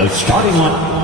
The starting line.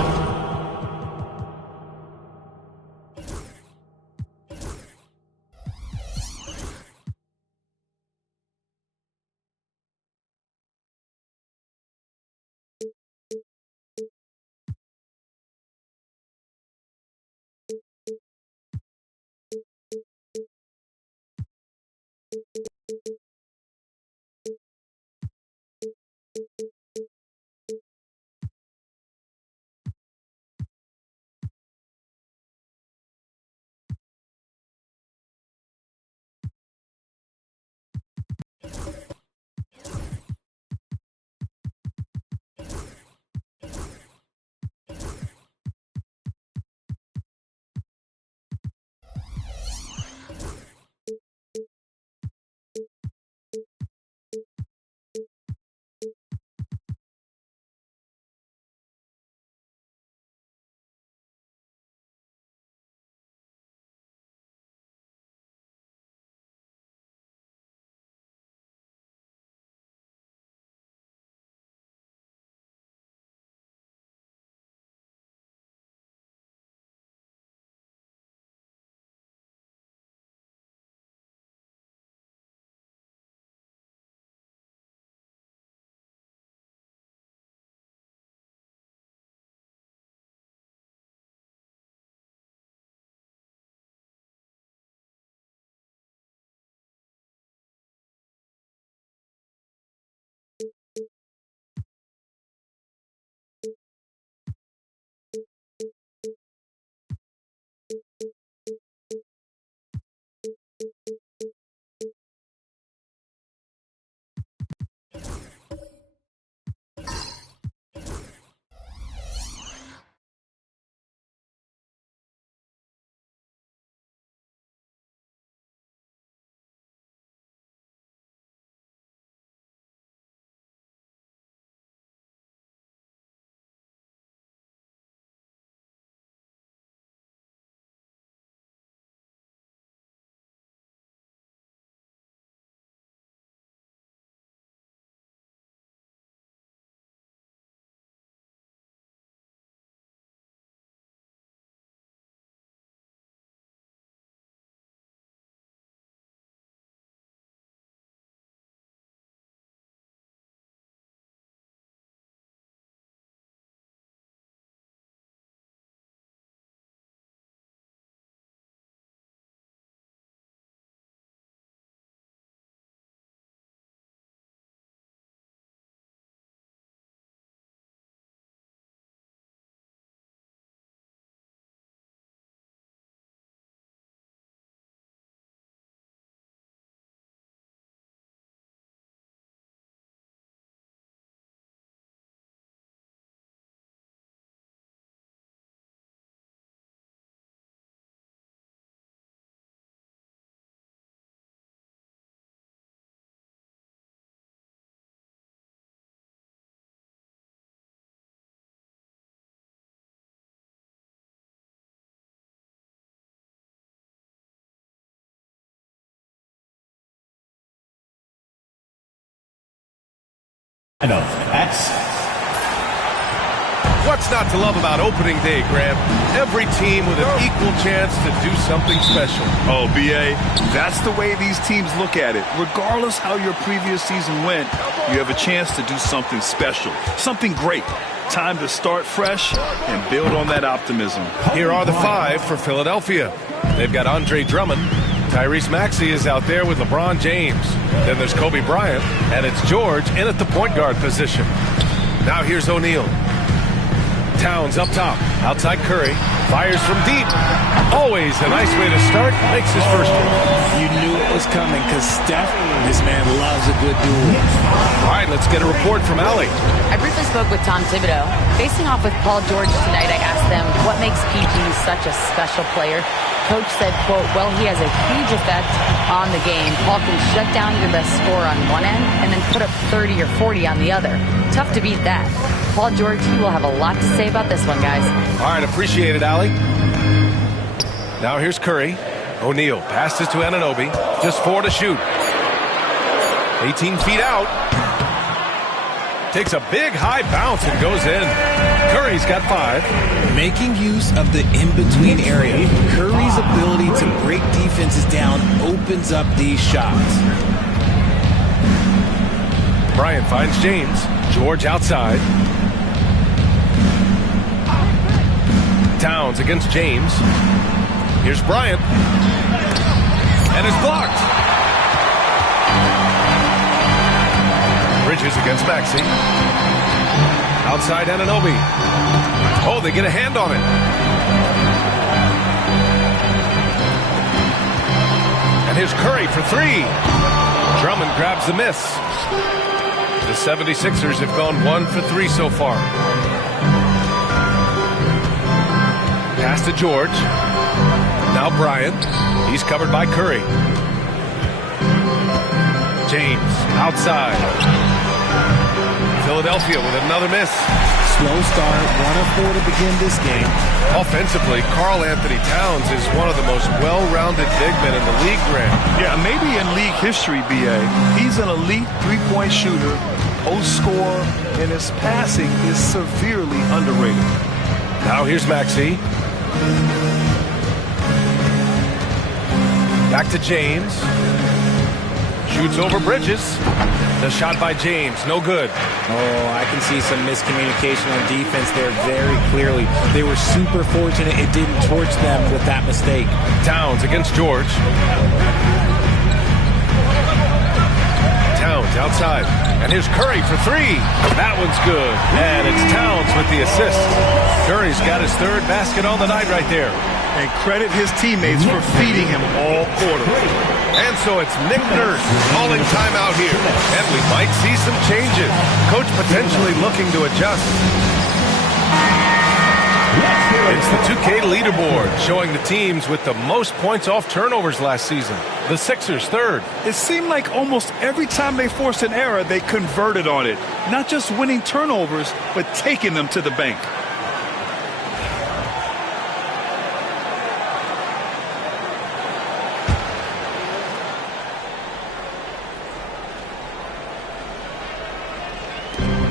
X. What's not to love about opening day, Graham? Every team with an equal chance to do something special. Oh, B.A., that's the way these teams look at it. Regardless how your previous season went, you have a chance to do something special, something great. Time to start fresh and build on that optimism. Here are the five for Philadelphia. They've got Andre Drummond. Tyrese Maxey is out there with LeBron James. Then there's Kobe Bryant, and it's George in at the point guard position. Now here's O'Neal. Towns up top, outside Curry, fires from deep. Always a nice way to start, makes his first one. You knew it was coming because Steph, this man loves a good duel. All right, let's get a report from Allie. I briefly spoke with Tom Thibodeau. Facing off with Paul George tonight, I asked them what makes PG such a special player. Coach said, quote, well, he has a huge effect on the game. Paul can shut down your best scorer on one end and then put up 30 or 40 on the other. Tough to beat that. Paul George, he will have a lot to say about this one, guys. All right, appreciate it, Allie. Now here's Curry. O'Neal passes to Anunoby. Just 4 to shoot. 18 feet out. Takes a big high bounce and goes in. Curry's got 5. Making use of the in-between area. Curry's ability to break defenses down opens up these shots. Bryant finds James. George outside. Towns against James. Here's Bryant. And it's blocked. Bridges against Maxey. Outside Anunoby. Oh, they get a hand on it. And here's Curry for 3. Drummond grabs the miss. The 76ers have gone 1 for 3 so far. Pass to George. Now Bryant. He's covered by Curry. James outside. Philadelphia with another miss. Slow start, 1 of 4 to begin this game. Offensively, Karl Anthony Towns is one of the most well-rounded big men in the league, Grant. Yeah, maybe in league history, B.A. He's an elite three-point shooter, post scorer, and his passing is severely underrated. Now here's Maxey. Back to James. Shoots over Bridges. The shot by James, no good. Oh, I can see some miscommunication on defense there very clearly. They were super fortunate it didn't torch them with that mistake. Towns against George. Towns outside. And here's Curry for 3. That one's good. And it's Towns with the assist. Curry's got his 3rd basket on the night right there. And credit his teammates for feeding him all quarter. And so it's Nick Nurse calling timeout here. And we might see some changes. Coach potentially looking to adjust. It's the 2K leaderboard showing the teams with the most points off turnovers last season. The Sixers 3rd. It seemed like almost every time they forced an error, they converted on it. Not just winning turnovers, but taking them to the bank.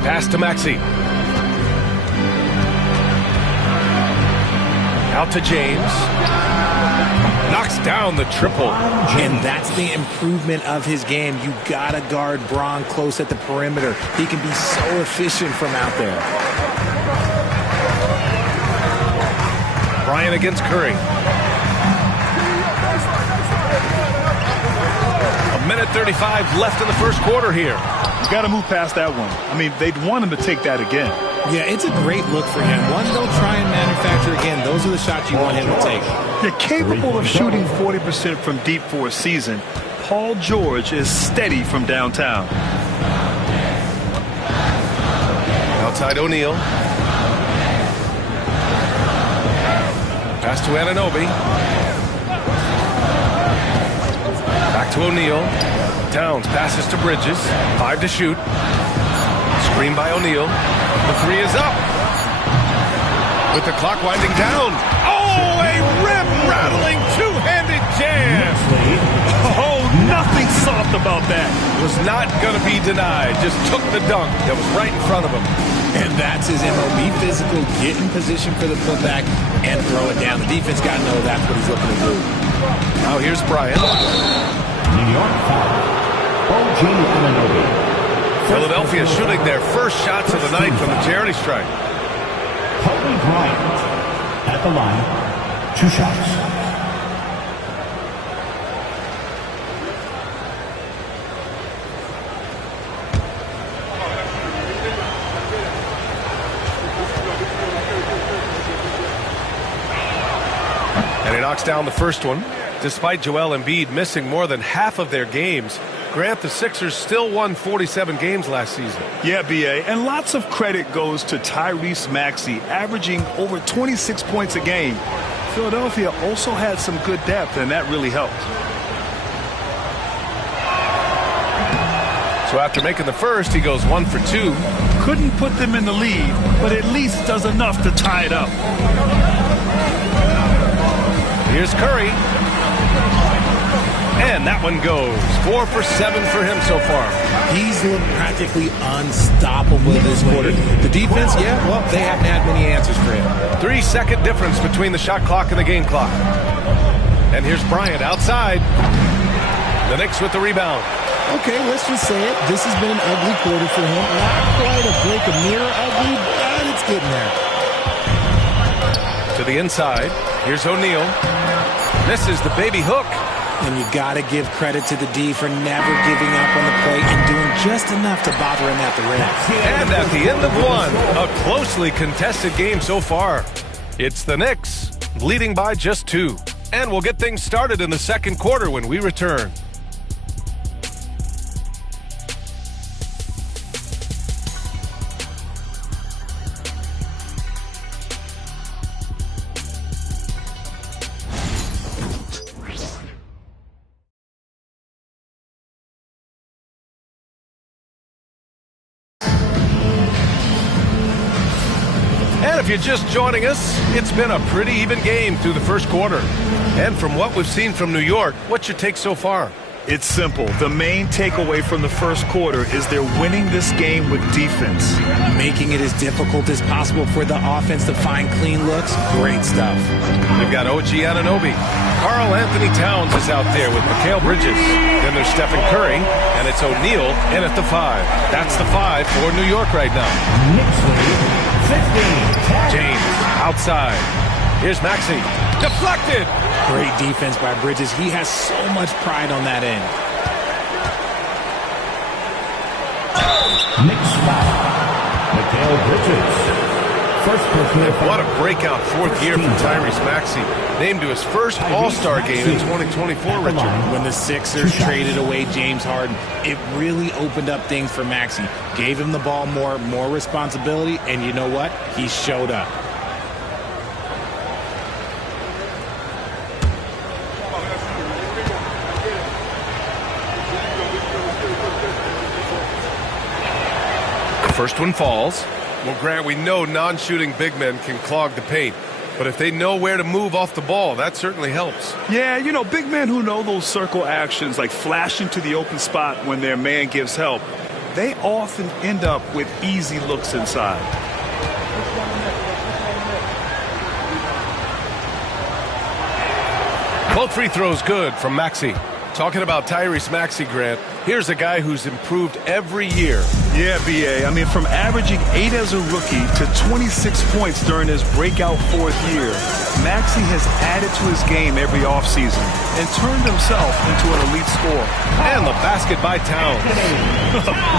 Pass to Maxey. Out to James. Knocks down the triple. And that's the improvement of his game. You gotta guard Bron close at the perimeter. He can be so efficient from out there. Bryant against Curry. 1:35 left in the first quarter here. You got to move past that one. I mean, they'd want him to take that again. Yeah, it's a great look for him. One they'll try and manufacture again. Those are the shots you want him to take. You're capable of shooting 40% from deep for a season. Paul George is steady from downtown. Outside O'Neal. Pass to Anunoby. Back to O'Neal. Towns passes to Bridges. 5 to shoot. Screen by O'Neal. The 3 is up. With the clock winding down. Oh, a rim-rattling two-handed jam. Oh, nothing soft about that. was not going to be denied. Just took the dunk that was right in front of him. And that's his MO. Be physical, get in position for the putback, and throw it down. The defense got to know that's what he's looking to do. Now here's Bryant. New York foul. OG Anunoby. Philadelphia shooting their first shots of the night from the charity stripe. Kobe Bryant at the line. 2 shots. And he knocks down the first one. Despite Joel Embiid missing more than half of their games, Grant, the Sixers still won 47 games last season. Yeah, B.A., and lots of credit goes to Tyrese Maxey, averaging over 26 points a game. Philadelphia also had some good depth, and that really helped. So after making the first, he goes 1 for 2. Couldn't put them in the lead, but at least does enough to tie it up. Here's Curry. And that one goes. 4 for 7 for him so far. He's looked practically unstoppable this quarter. The defense, yeah, well, they haven't had many answers for him. 3-second difference between the shot clock and the game clock. And here's Bryant outside. The Knicks with the rebound. Okay, let's just say it. This has been an ugly quarter for him. Not quite a break a mirror ugly, but it's getting there. To the inside. Here's O'Neal. Misses the baby hook. And you got to give credit to the D for never giving up on the play and doing just enough to bother him at the rim. And at the end of one, a closely contested game so far. It's the Knicks leading by just 2. And we'll get things started in the second quarter when we return. And if you're just joining us, it's been a pretty even game through the first quarter. And from what we've seen from New York, what's your take so far? It's simple. The main takeaway from the first quarter is they're winning this game with defense. Making it as difficult as possible for the offense to find clean looks. Great stuff. They've got OG Anunoby. Karl Anthony Towns is out there with Mikal Bridges. Then there's Stephen Curry, and it's O'Neal in at the 5. That's the 5 for New York right now. Knicks lead 15-10. James outside. Here's Maxey. Deflected. Great defense by Bridges. He has so much pride on that end. Knicks foul. Mikal Bridges. First personal foul. What a breakout fourth year for Tyrese Maxey. Named to his first All-Star game in 2024, Richard. When the Sixers traded away James Harden, it really opened up things for Maxey. Gave him the ball more responsibility, and you know what? He showed up. First one falls. Well, Grant, we know non-shooting big men can clog the paint. But if they know where to move off the ball, that certainly helps. Yeah, you know, big men who know those circle actions, like flashing to the open spot when their man gives help, they often end up with easy looks inside. Both free throws good from Maxey. Talking about Tyrese Maxey, Grant, here's a guy who's improved every year. Yeah, B.A. I mean, from averaging 8 as a rookie to 26 points during his breakout fourth year, Maxey has added to his game every offseason and turned himself into an elite scorer. And the basket by Towns.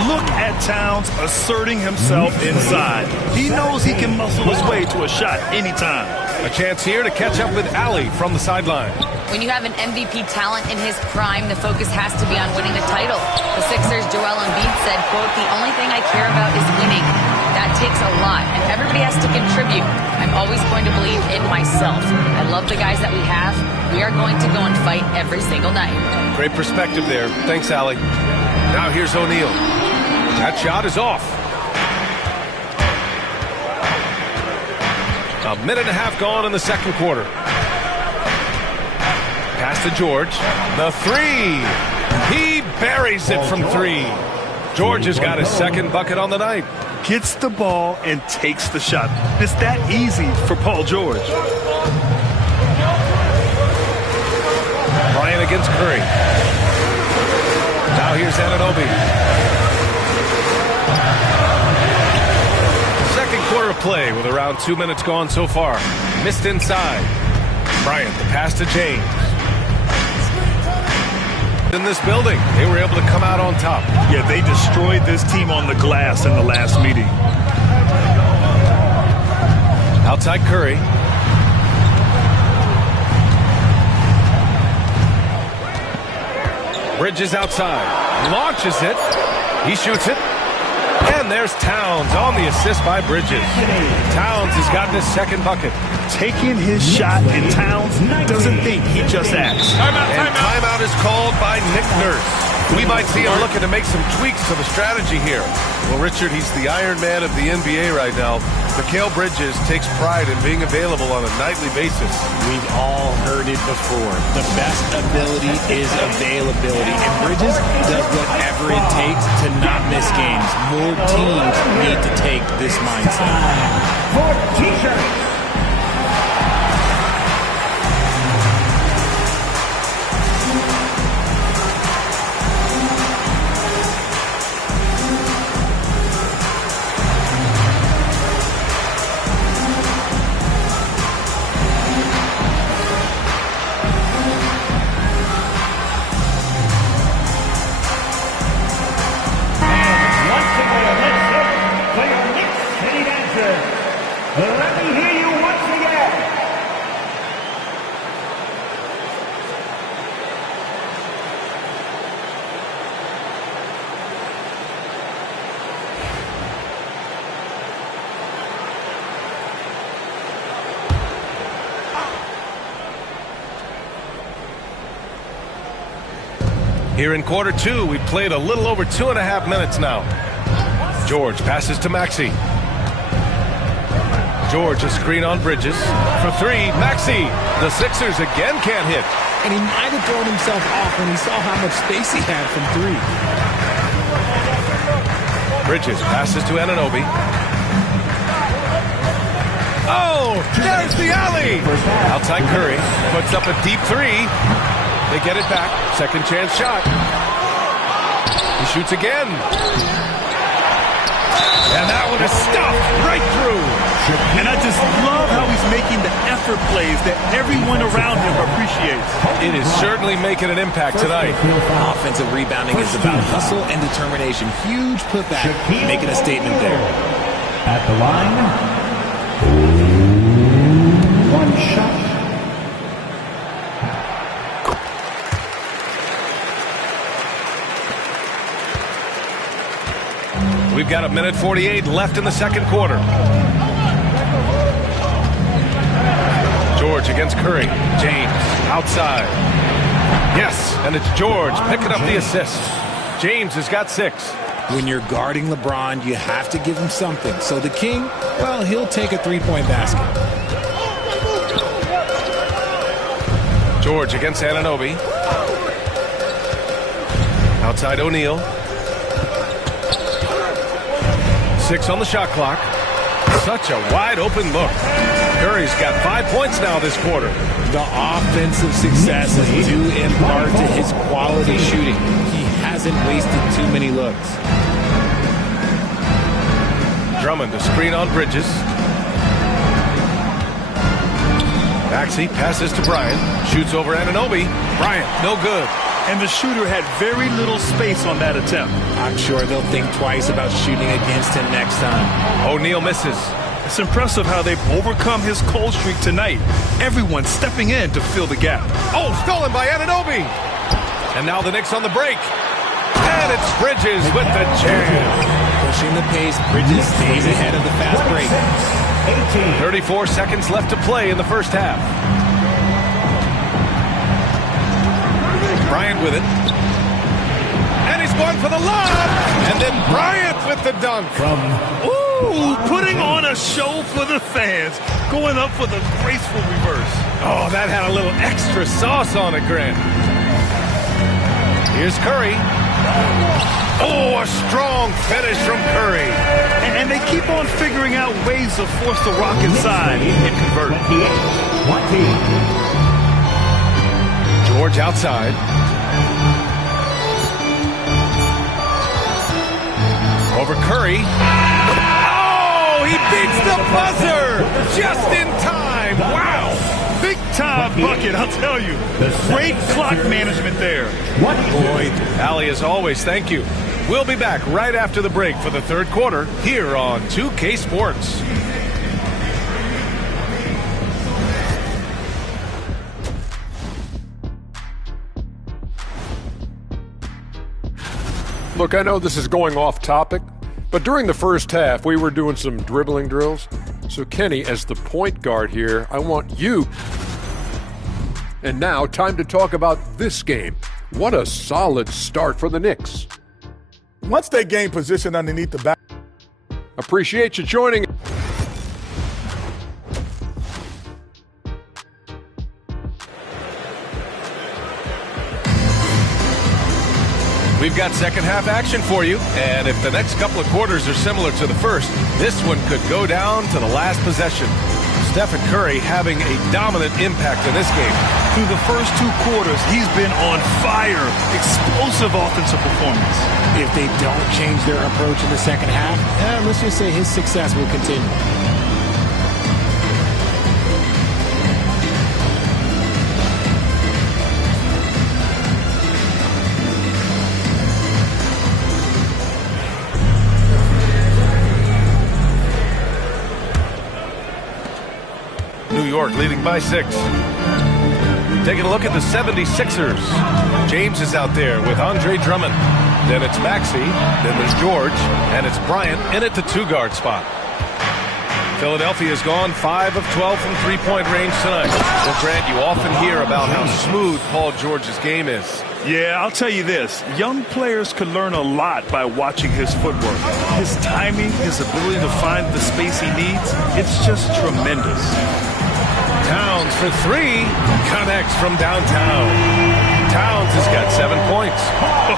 Look at Towns asserting himself inside. He knows he can muscle his way to a shot anytime. A chance here to catch up with Allie from the sideline. When you have an MVP talent in his prime, the focus has to be on winning the title. The Sixers' Joel Embiid said, quote, "The only thing I care about is winning. That takes a lot, and everybody has to contribute. I'm always going to believe in myself. I love the guys that we have. We are going to go and fight every single night." Great perspective there. Thanks, Allie. Now here's O'Neal. That shot is off. A minute and a half gone in the second quarter. Pass to George. The 3. He buries it from 3. George has got his second bucket on the night. Gets the ball and takes the shot. It's that easy for Paul George. Bryant against Curry. Now here's Anunoby. Second quarter of play with around 2 minutes gone so far. Missed inside. Bryant, the pass to James. In this building, they were able to come out on top. Yeah, they destroyed this team on the glass in the last meeting. Outside Curry. Bridges outside. Launches it. He shoots it. And there's Towns on the assist by Bridges. Towns has gotten his second bucket. Taking his shot, and Towns doesn't think, he just acts. And timeout is called by Nick Nurse. We might see him looking to make some tweaks to the strategy here. Well, Richard, he's the Iron Man of the NBA right now. Mikal Bridges takes pride in being available on a nightly basis. We've all heard it before. The best ability is availability. And Bridges does whatever it takes to not miss games. More teams need to take this mindset. For T-shirt. Let me hear you once again. Here in quarter 2, we played a little over 2.5 minutes now. George passes to Maxey. George, a screen on Bridges. For 3, Maxey. The Sixers again can't hit. And he might have thrown himself off when he saw how much space he had from 3. Bridges passes to Anunoby. Oh, there's the alley. Outside Curry. Puts up a deep 3. They get it back. Second chance shot. He shoots again. And that one is stuffed right through. And I just love how he's making the effort plays that everyone around him appreciates. It is certainly making an impact tonight. Offensive rebounding is about hustle and determination. Huge putback, making a statement there. At the line, one shot. We've got 1:48 left in the second quarter. George against Curry. James outside. Yes, and it's George picking up the assist. James has got 6. When you're guarding LeBron, you have to give him something. So the King, well, he'll take a 3-point basket. George against Anunoby. Outside O'Neal. 6 on the shot clock. Such a wide open look. Curry's got 5 points now this quarter. The offensive success is due in part to his quality shooting. He hasn't wasted too many looks. Drummond to screen on Bridges. Maxey passes to Bryant. Shoots over Anunoby. Bryant, no good. And the shooter had very little space on that attempt. I'm sure they'll think twice about shooting against him next time. O'Neal misses. It's impressive how they've overcome his cold streak tonight. Everyone stepping in to fill the gap. Oh, stolen by Anunoby. And now the Knicks on the break. And it's Bridges with the jam. Pushing the pace, Bridges stays ahead of the fast break. 34 seconds left to play in the first half. Bryant with it. And he's going for the lob. And then Bryant with the dunk. Ooh, putting on a show for the fans. Going up for the graceful reverse. Oh, that had a little extra sauce on it, Grant. Here's Curry. Oh, a strong finish from Curry. And they keep on figuring out ways to force the rock inside and convert. 28-20. George outside. Over Curry. Oh, he beats the buzzer just in time. Wow. Big time bucket, I'll tell you. Great clock management there. Boy, Allie, as always, thank you. We'll be back right after the break for the third quarter here on 2K Sports. Look, I know this is going off topic, but during the first half, we were doing some dribbling drills. So, Kenny, as the point guard here, I want you. And now, time to talk about this game. What a solid start for the Knicks. Once they gain position underneath the back. Appreciate you joining. We've got second half action for you, and if the next couple of quarters are similar to the first, this one could go down to the last possession. Stephen Curry having a dominant impact in this game. Through the first two quarters, he's been on fire. Explosive offensive performance. If they don't change their approach in the second half, let's just say his success will continue. New York leading by 6. Taking a look at the 76ers. James is out there with Andre Drummond. Then it's Maxey. Then there's George. And it's Bryant in at the 2-guard spot. Philadelphia's gone 5 of 12 from three-point range tonight. Well, Grant, you often hear about how smooth Paul George's game is. Yeah, I'll tell you this. Young players can learn a lot by watching his footwork. His timing, his ability to find the space he needs, it's just tremendous. Towns for 3. Connects from downtown. Towns has got 7 points.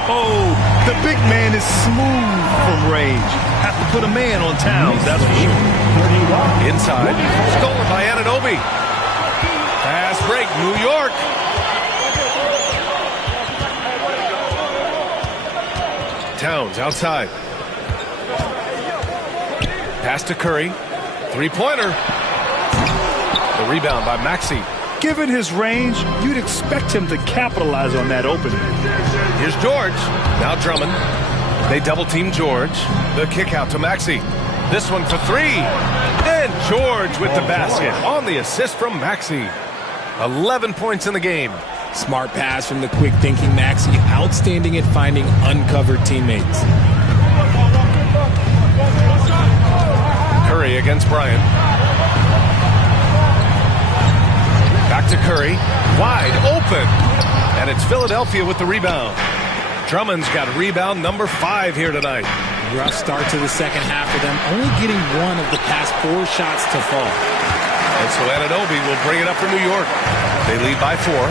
Oh, the big man is smooth from range. Have to put a man on Towns, that's for sure. Inside. Stolen by Anunoby. Fast break, New York. Towns outside. Pass to Curry. Three-pointer. The rebound by Maxey. Given his range, you'd expect him to capitalize on that opening. Here's George. Now Drummond. They double-team George. The kick out to Maxey. This one for 3. And George with the basket on the assist from Maxey. 11 points in the game. Smart pass from the quick-thinking Maxey. Outstanding at finding uncovered teammates. Curry against Bryant. Back to Curry. Wide open. And it's Philadelphia with the rebound. Drummond's got rebound number 5 here tonight. Rough start to the second half for them. Only getting 1 of the past 4 shots to fall. And so Anunoby will bring it up for New York. They lead by 4.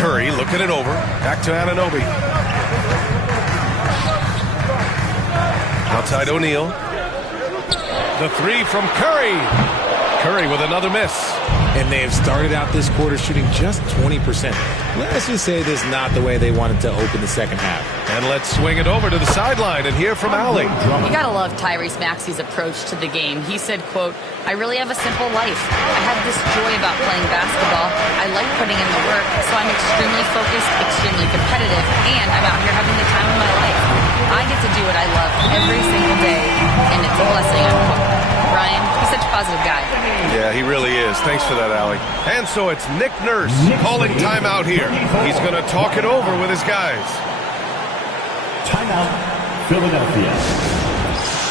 Curry looking it over. Back to Anunoby. Outside O'Neal. The 3 from Curry. Curry with another miss. And they have started out this quarter shooting just 20%. Let's just say this is not the way they wanted to open the second half. And let's swing it over to the sideline and hear from Allie. You gotta love Tyrese Maxey's approach to the game. He said, quote, "I really have a simple life. I have this joy about playing basketball. I like putting in the work, so I'm extremely focused, extremely competitive, and I'm out here having the time of my life. I get to do what I love every single day, and it's a blessing, unquote." Brian, he's such a positive guy. Yeah, he really is. Thanks for that, Allie. And so it's Nick Nurse calling timeout here. He's going to talk it over with his guys. Timeout, Philadelphia.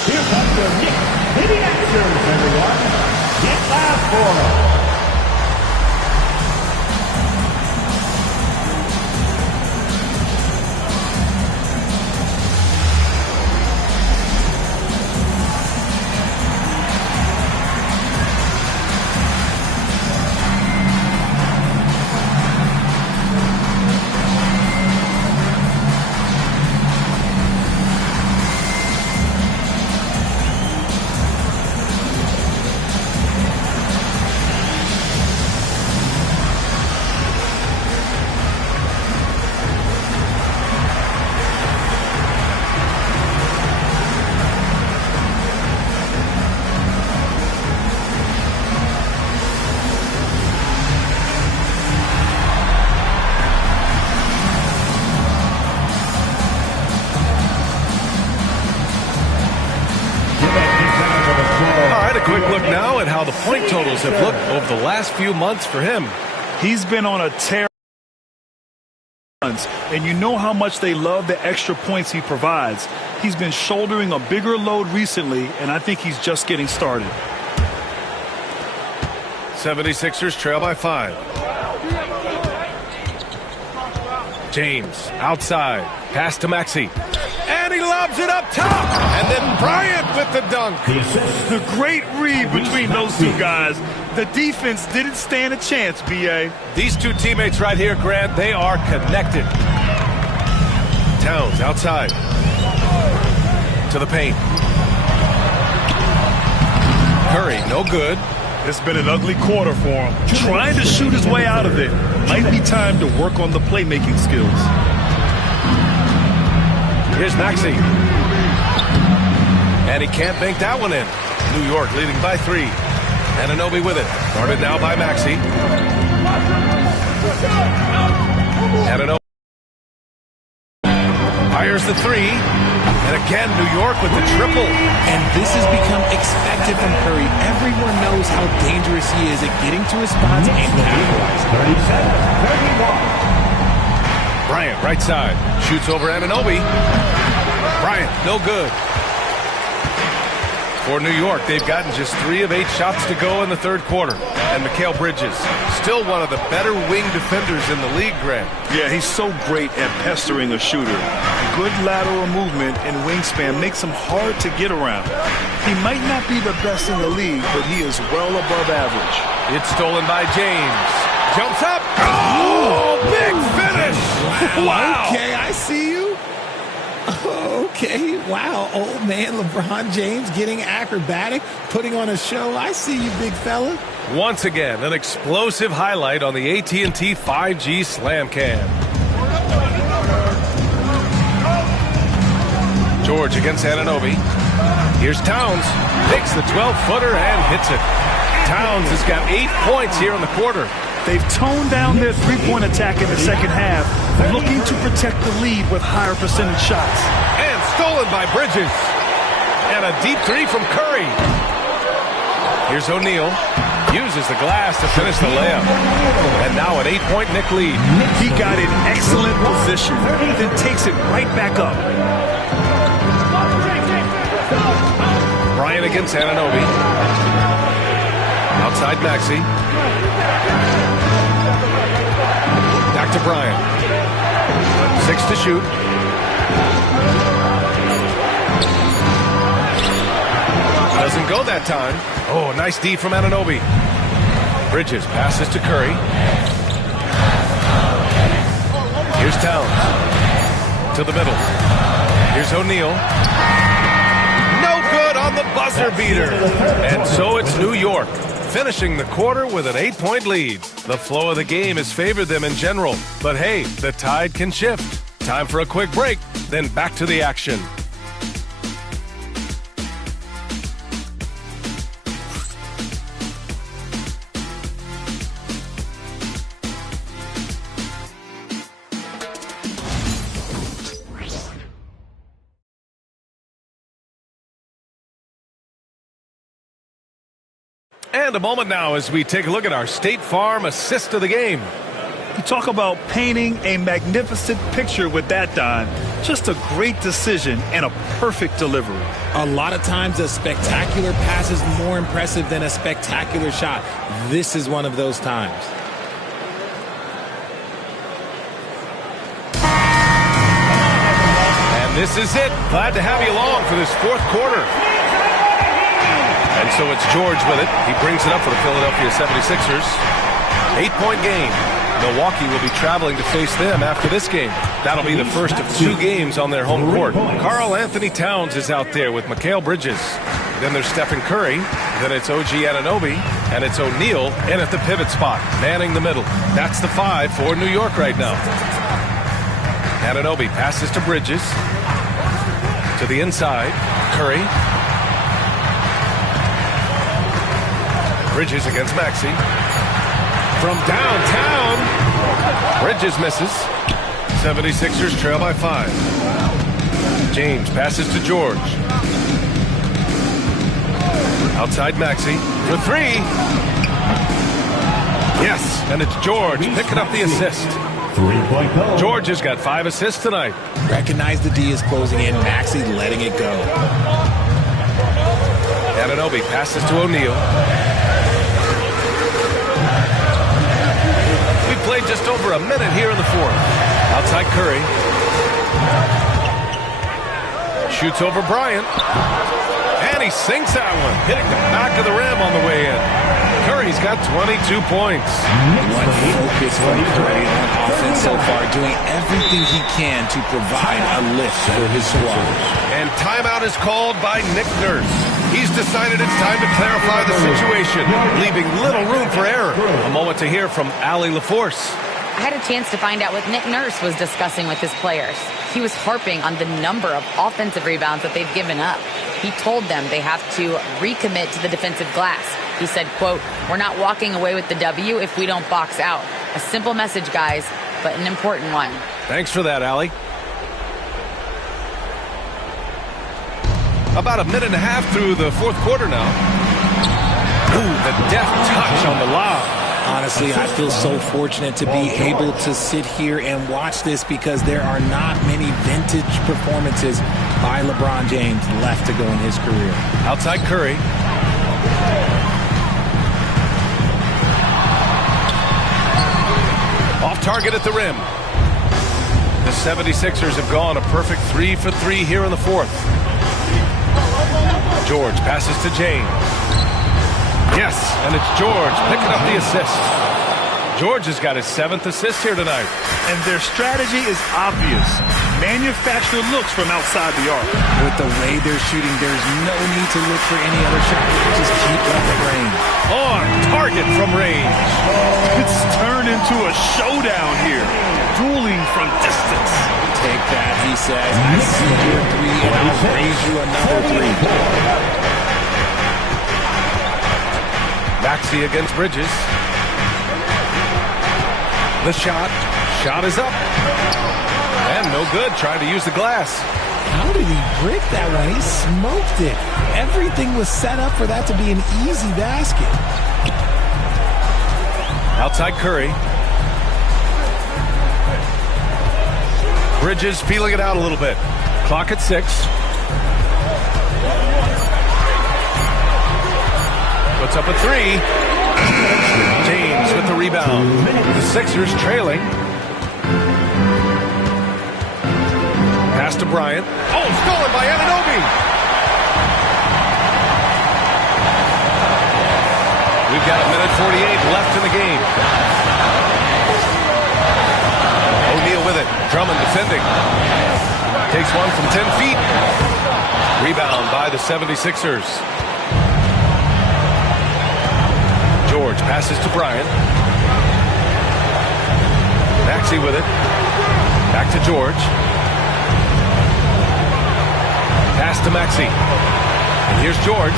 Here comes your Knicks hitting answers, everyone. Get loud for them. point totals have looked over the last few months for him? He's been on a tear. And you know how much they love the extra points he provides. He's been shouldering a bigger load recently, and I think he's just getting started. 76ers trail by 5. James outside. Pass to Maxey. And he lobs it up top. And then Bryant with the dunk. The great read between those two guys. The defense didn't stand a chance, B.A. These two teammates right here, Grant, they are connected. Towns outside. To the paint. Curry, no good. It's been an ugly quarter for him. Trying to shoot his way out of it. Might be time to work on the playmaking skills. Here's Maxey. And he can't bank that one in. New York leading by 3. Anunoby with it. Guarded now by Maxey. Anunoby fires the 3. And again, New York with the triple. And this has become expected from Curry. Everyone knows how dangerous he is at getting to his spots and capitalizing. 37-31. Bryant, right side. Shoots over Anunoby. Bryant, no good. For New York, they've gotten just 3 of 8 shots to go in the third quarter. And Mikal Bridges, still one of the better wing defenders in the league, Grant. Yeah, he's so great at pestering a shooter. Good lateral movement and wingspan makes him hard to get around. He might not be the best in the league, but he is well above average. It's stolen by James. Jumps up. Oh, big finish. Wow. Okay, I see you. Okay, wow. Old man LeBron James getting acrobatic, putting on a show. I see you, big fella. Once again, an explosive highlight on the AT&T 5G Slam Cam. George against Anunoby. Here's Towns. Takes the 12-footer and hits it. Towns has got 8 points here in the quarter. They've toned down their three-point attack in the second half, looking to protect the lead with higher percentage shots. And stolen by Bridges. And a deep 3 from Curry. Here's O'Neal. Uses the glass to finish the layup. And now an 8-point Knick lead. He got in excellent position, then takes it right back up. Bryant against Anunoby. Outside Maxey. Back to Bryant. 6 to shoot. Doesn't go that time. Oh, nice D from Anunoby. Bridges passes to Curry. Here's Towns. To the middle. Here's O'Neal. No good on the buzzer beater. And so it's New York, finishing the quarter with an 8-point lead. The flow of the game has favored them in general. But hey, the tide can shift. Time for a quick break, then back to the action. And a moment now as we take a look at our State Farm assist of the game. You talk about painting a magnificent picture with that, Don. Just a great decision and a perfect delivery. A lot of times a spectacular pass is more impressive than a spectacular shot. This is one of those times. And this is it. Glad to have you along for this fourth quarter. And so it's George with it. He brings it up for the Philadelphia 76ers. 8-point game. Milwaukee will be traveling to face them after this game. That'll be the first of 2 games on their home court. Karl Anthony Towns is out there with Mikal Bridges. Then there's Stephen Curry. Then it's OG Anunoby. And it's O'Neal in at the pivot spot, manning the middle. That's the 5 for New York right now. Anunoby passes to Bridges. To the inside. Curry. Bridges against Maxey. From downtown, Bridges misses. 76ers trail by 5. James passes to George. Outside Maxey for three. Yes, and it's George picking up the assist. 3-point goal. George has got 5 assists tonight. Recognize the D is closing in. Maxey letting it go. Anunoby passes to O'Neal. We played just over a minute here in the fourth. Outside Curry. Shoots over Bryant. And he sinks that one, hitting the back of the rim on the way in. Curry's got 22 points. What focus from Curry on offense so far, doing everything he can to provide a lift for his squad. And timeout is called by Nick Nurse. He's decided it's time to clarify the situation, leaving little room for error. A moment to hear from Allie LaForce. I had a chance to find out what Nick Nurse was discussing with his players. He was harping on the number of offensive rebounds that they've given up. He told them they have to recommit to the defensive glass. He said, quote, "We're not walking away with the W if we don't box out." A simple message, guys, but an important one. Thanks for that, Allie. About a minute and a half through the fourth quarter now. Ooh, the deft touch on the lob. Honestly, I feel so fortunate to be able to sit here and watch this because there are not many vintage performances by LeBron James left to go in his career. Outside Curry. Off target at the rim. The 76ers have gone a perfect 3 for 3 here in the fourth. George passes to James. Yes, and it's George picking up the assist. George has got his 7th assist here tonight. And their strategy is obvious. Manufacture looks from outside the arc. With the way they're shooting, there's no need to look for any other shot. Just keep up the range. On target from range. It's turned into a showdown here. Dueling from distance. Take that, he says. I see your 3 and I'll raise you another 3. Maxey against Bridges. The shot. Shot is up. And no good. Trying to use the glass. How did he break that one? He smoked it. Everything was set up for that to be an easy basket. Outside Curry. Bridges feeling it out a little bit. Clock at 6. Puts up a 3. James with the rebound. The Sixers trailing. Pass to Bryant. Oh, stolen by Anunoby. We've got a minute 48 left in the game. O'Neal with it. Drummond defending. Takes one from 10 feet. Rebound by the 76ers. George passes to Bryant. Maxey with it. Back to George. Pass to Maxey. And here's George.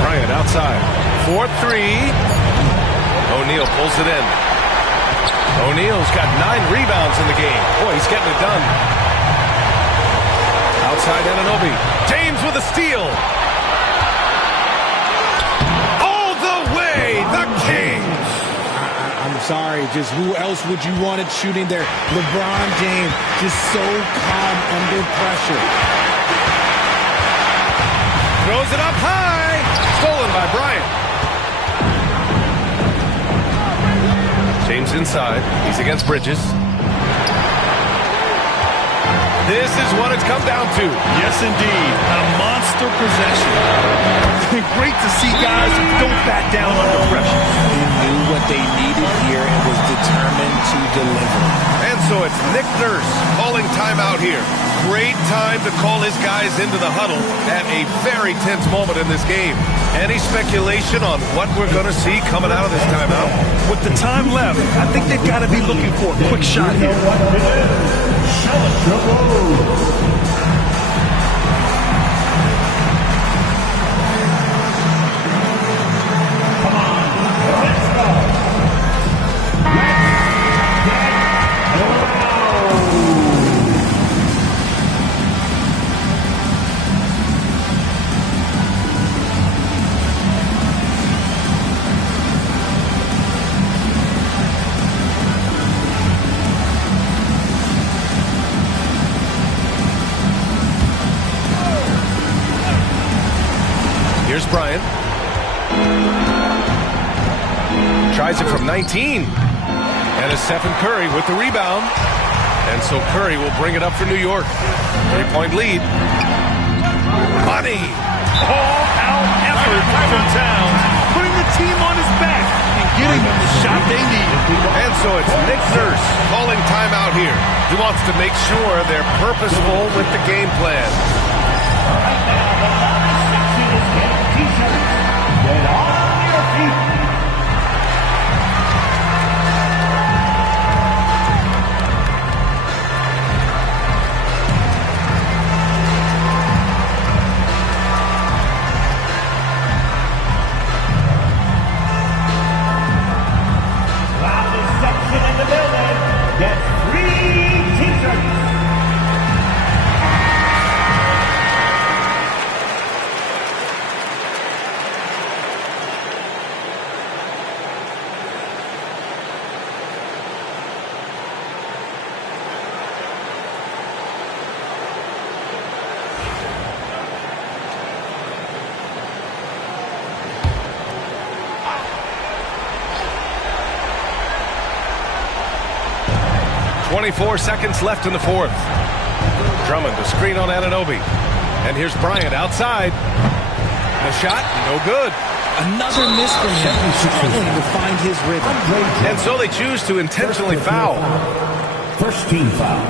Bryant outside. 4-3. O'Neal pulls it in. O'Neal's got 9 rebounds in the game. Boy, he's getting it done. Outside Anunoby. James with a steal. The Kings! I'm sorry, just who else would you want it shooting there? LeBron James, just so calm under pressure. Throws it up high. Stolen by Bryant. James inside. He's against Bridges. This is what it's come down to. Yes, indeed. A monster possession. Great to see guys who don't back down under pressure. He knew what they needed here and was determined to deliver. And so it's Nick Nurse calling timeout here. Great time to call his guys into the huddle at a very tense moment in this game. Any speculation on what we're going to see coming out of this timeout? With the time left, I think they've got to be looking for a quick shot here. Bryant. Tries it from 19. And it's Stephen Curry with the rebound. And so Curry will bring it up for New York. 3-point lead. Money. All-out effort from Towns, putting the team on his back and getting them the shot they need. And so it's Nick Nurse calling timeout here. He wants to make sure they're purposeful with the game plan. Right now, the last section is getting t-shirts. Get on your feet. .24 seconds left in the fourth. Drummond, the screen on Anunoby. And here's Bryant outside. The shot, no good. Another miss from him, struggling to find his rhythm. And so they choose to intentionally foul. First team foul.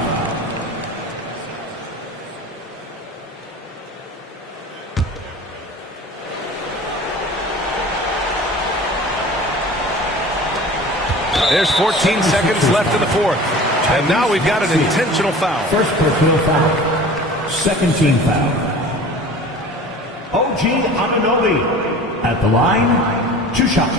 There's 14 seconds left in the fourth. And now we've got an intentional foul. First personal foul. Second team foul. OG Anunoby at the line. 2 shots.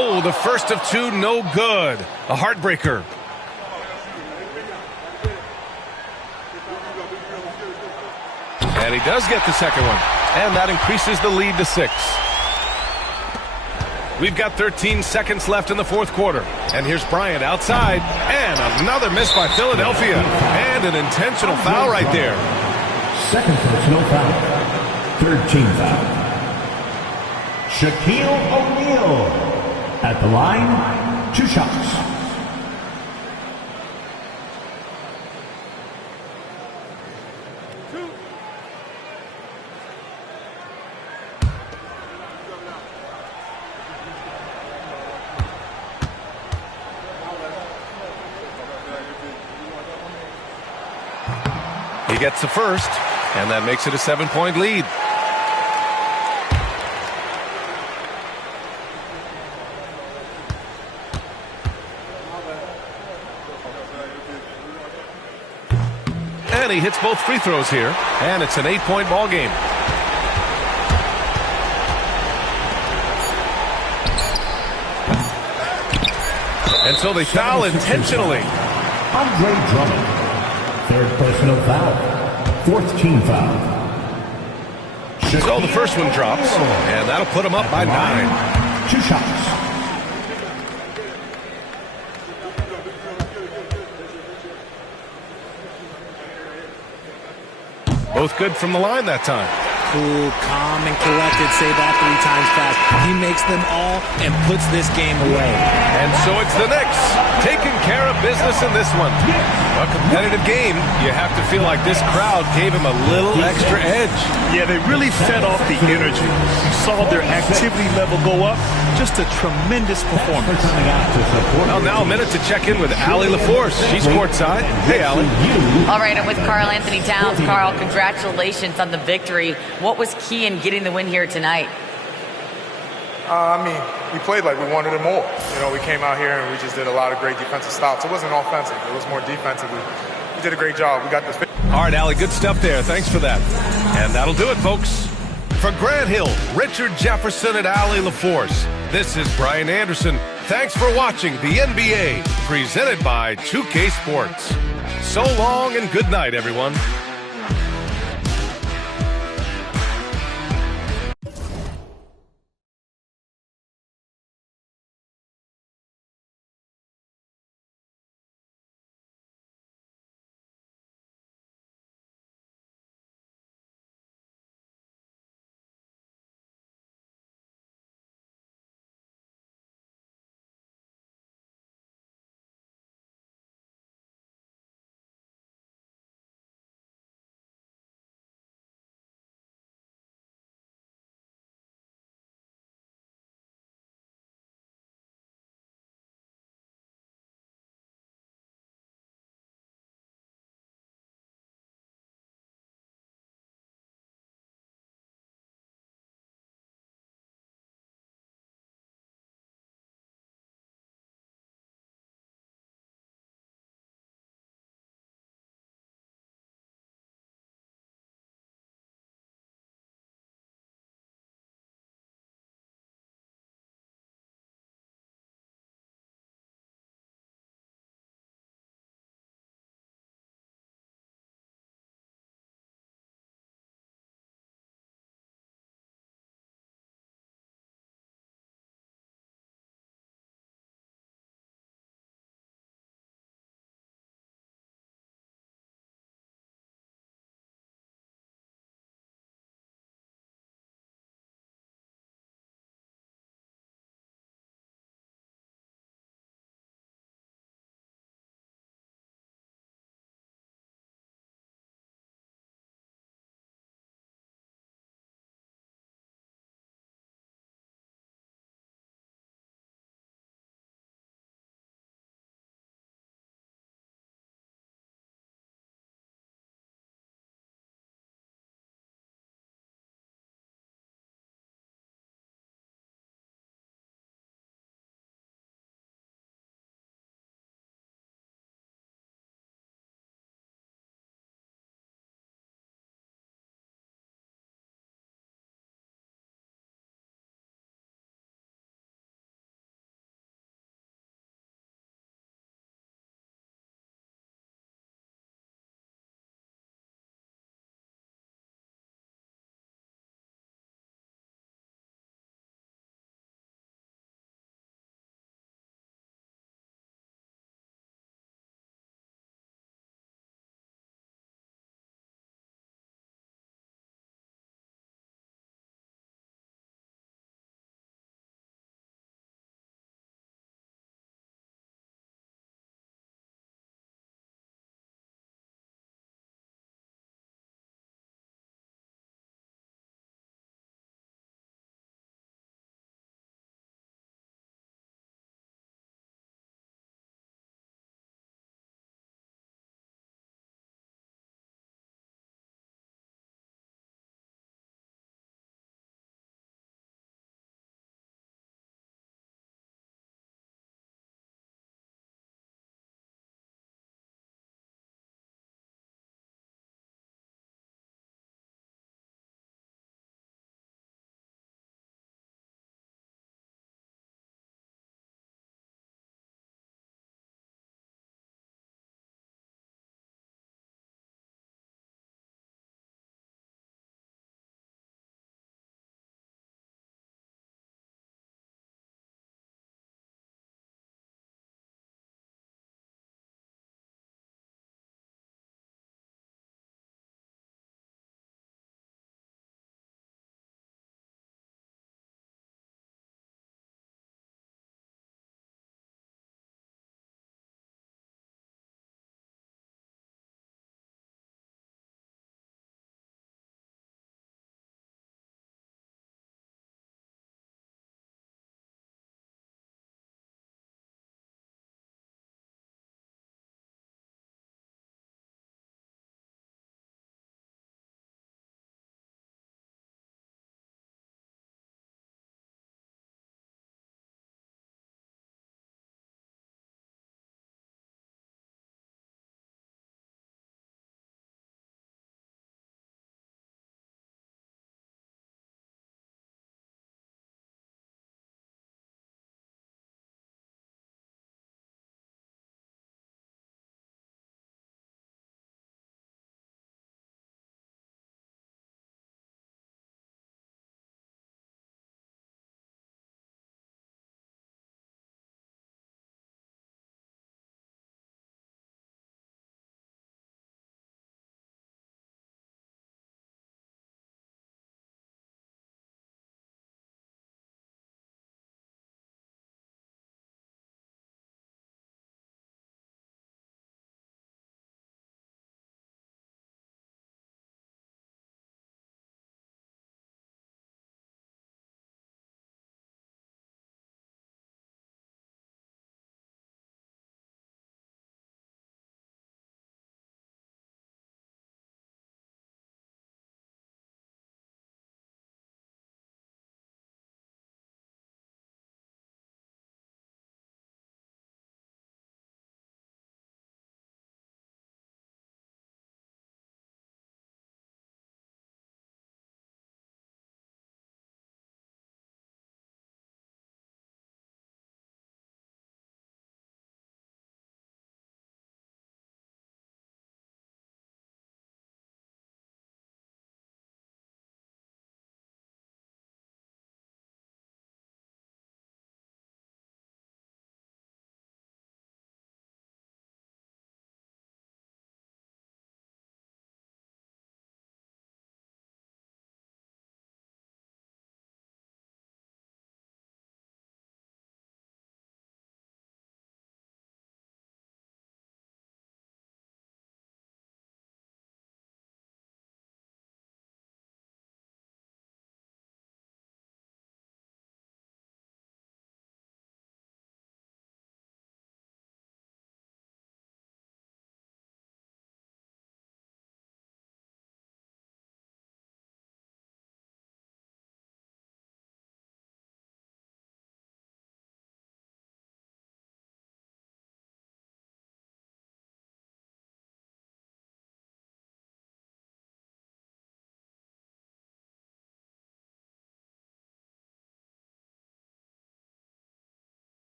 Oh, the first of 2, no good. A heartbreaker. And he does get the second one. And that increases the lead to 6. We've got 13 seconds left in the fourth quarter. And here's Bryant outside. And another miss by Philadelphia. And an intentional foul right there. Second personal foul. Third team foul. Shaquille O'Neal at the line. 2 shots. He gets the first, and that makes it a 7-point lead. And he hits both free throws here, and it's an 8-point ball game. And so they foul intentionally. Andre Drummond. Third personal foul. Fourth team foul. So the first one drops, and that'll put him up by 9. 2 shots. Both good from the line that time. Cool, calm, and collected. Say that 3 times fast. He makes them all and puts this game away. And so it's the Knicks taking care of business in this one. A competitive game. You have to feel like this crowd gave him a little extra edge. Yeah, they really fed off the energy. You saw their activity level go up. Just a tremendous performance. Well, now a minute to check in with Allie LaForce. She's courtside. Hey, Allie. All right, I'm with Karl Anthony Towns. Karl, congratulations on the victory. What was key in getting the win here tonight? We played like we wanted it more. You know, we came out here and we just did a lot of great defensive stops. It wasn't offensive. It was more defensive. We did a great job. We got this. All right, Allie, good stuff there. Thanks for that. And that'll do it, folks. For Grant Hill, Richard Jefferson, and Allie LaForce, this is Brian Anderson. Thanks for watching the NBA, presented by 2K Sports. So long and good night, everyone.